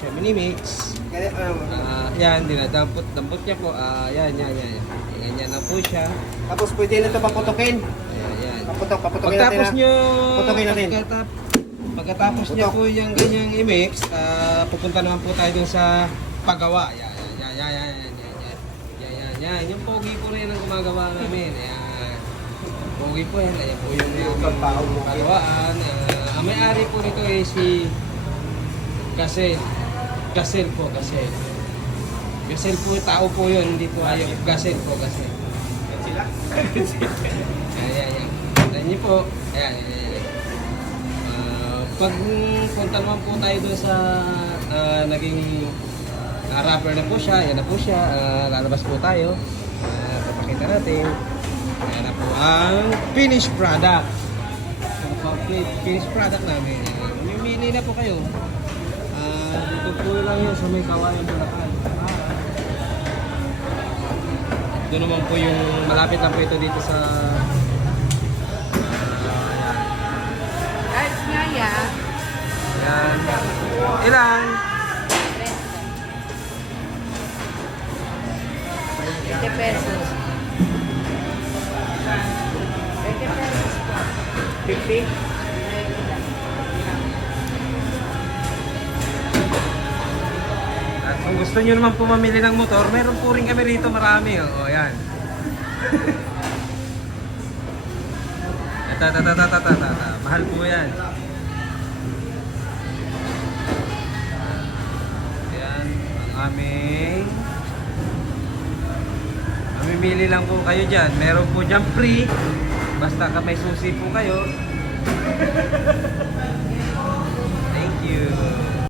siya minimix. Yan, dinadampot niya po. Yan. Ganyan na po siya. Tapos pwede na ito paputukin. Yan. Paputukin Pagkatapos natin. nyo, Putukin natin. pagkatapos niya po yung ganyang i-mix, pupunta naman po tayo dun sa paggawa. Yan. Yung pogi po rin ang gumagawa namin. Ayan. Pogi po yan. Ayan po yung pagawaan. Ang may-ari po nito ay si Gasel po. Gasel po, tao po yun. Hindi po ayaw. Gasel po. Ayan. Ayan niyo po. Ayan. Pag punta naman po tayo doon sa naging rapper na po siya, yan na po siya, lalabas po tayo. Papakita natin. Ayan na po ang finished product. Ang complete finished product namin. Mamimili na po kayo. Dito po lang yun sa may Kawayan, Bulacan. Doon naman po yung malapit lang po ito dito sa Arts nga yan. yan. Ilan? 20 pesos. 20 pesos po. 50? At kung gusto nyo naman po mamili ng motor, meron po rin kami rito marami. O, yan. Mahal po yan. Yan, ang aming mamimili lang po kayo dyan. Meron po dyan free. Basta ka may susi po kayo.